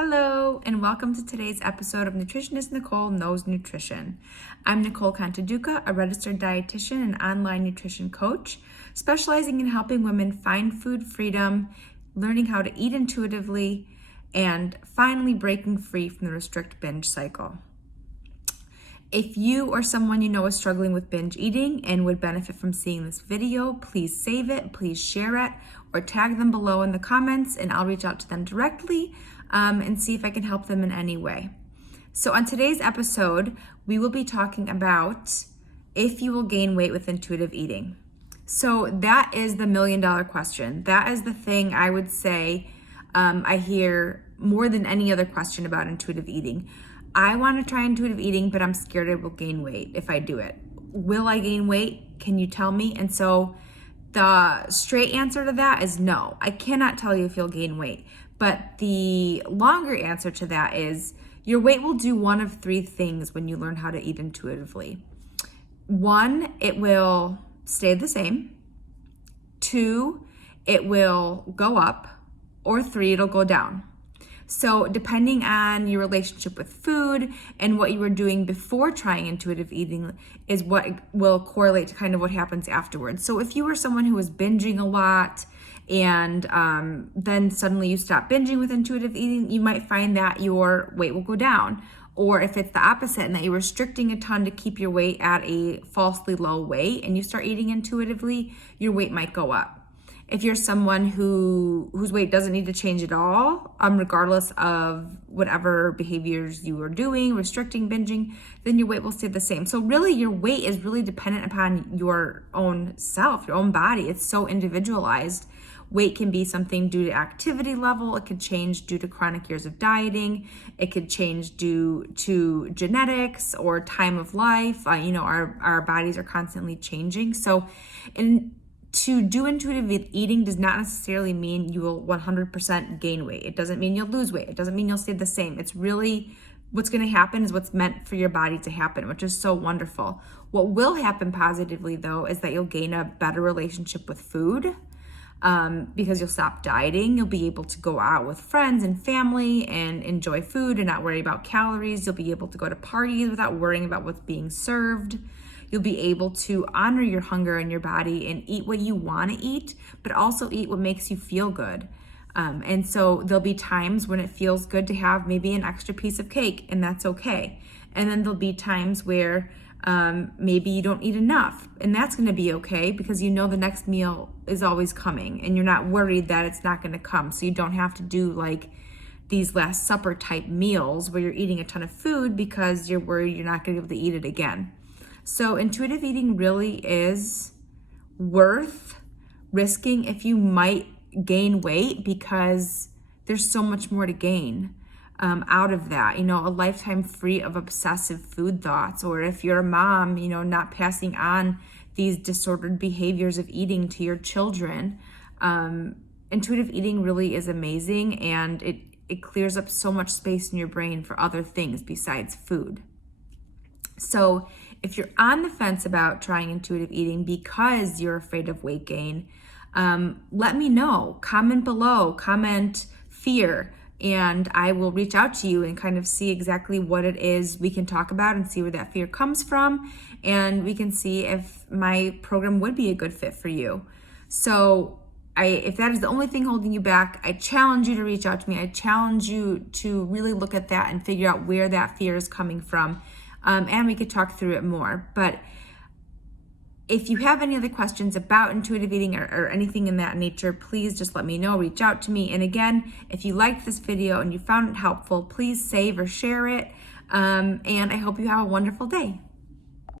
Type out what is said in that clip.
Hello, and welcome to today's episode of Nutritionist Nicole Knows Nutrition. I'm Nicole Contaduca, a registered dietitian and online nutrition coach, specializing in helping women find food freedom, learning how to eat intuitively, and finally breaking free from the restrict binge cycle. If you or someone you know is struggling with binge eating and would benefit from seeing this video, please save it, please share it, or tag them below in the comments, and I'll reach out to them directly and see if I can help them in any way. So on today's episode, we will be talking about if you will gain weight with intuitive eating. So that is the $1 million question. That is the thing I would say I hear more than any other question about intuitive eating. I want to try intuitive eating, but I'm scared I will gain weight if I do it. Will I gain weight? Can you tell me? And so the straight answer to that is no. I cannot tell you if you'll gain weight. But the longer answer to that is your weight will do one of three things when you learn how to eat intuitively. One, it will stay the same. Two, it will go up. Or three, it'll go down. So depending on your relationship with food and what you were doing before trying intuitive eating is what will correlate to kind of what happens afterwards. So if you were someone who was binging a lot and then suddenly you stop binging with intuitive eating, you might find that your weight will go down. Or if it's the opposite and that you're restricting a ton to keep your weight at a falsely low weight and you start eating intuitively, your weight might go up. If you're someone whose weight doesn't need to change at all, regardless of whatever behaviors you are doing, restricting, binging, then your weight will stay the same. So really your weight is really dependent upon your own self, your own body. It's so individualized. Weight can be something due to activity level. It could change due to chronic years of dieting. It could change due to genetics or time of life. Our bodies are constantly changing. So to do intuitive eating does not necessarily mean you will 100% gain weight. It doesn't mean you'll lose weight. It doesn't mean you'll stay the same. It's really what's going to happen is what's meant for your body to happen, which is so wonderful. What will happen positively, though, is that you'll gain a better relationship with food because you'll stop dieting. You'll be able to go out with friends and family and enjoy food and not worry about calories. You'll be able to go to parties without worrying about what's being served. You'll be able to honor your hunger in your body and eat what you want to eat, but also eat what makes you feel good. And so there'll be times when it feels good to have maybe an extra piece of cake, and that's okay. And then there'll be times where maybe you don't eat enough, and that's going to be okay because you know the next meal is always coming, and you're not worried that it's not going to come. So you don't have to do like these Last Supper type meals where you're eating a ton of food because you're worried you're not going to be able to eat it again. So intuitive eating really is worth risking if you might gain weight because there's so much more to gain out of that. A lifetime free of obsessive food thoughts, or if you're a mom, not passing on these disordered behaviors of eating to your children. Intuitive eating really is amazing, and it clears up so much space in your brain for other things besides food. So if you're on the fence about trying intuitive eating because you're afraid of weight gain, let me know. Comment below, comment fear, and I will reach out to you and kind of see exactly what it is we can talk about and see where that fear comes from. And we can see if my program would be a good fit for you. So if that is the only thing holding you back, I challenge you to reach out to me. I challenge you to really look at that and figure out where that fear is coming from. And we could talk through it more. But if you have any other questions about intuitive eating or anything in that nature, please just let me know, reach out to me. And again, if you liked this video and you found it helpful, please save or share it. And I hope you have a wonderful day.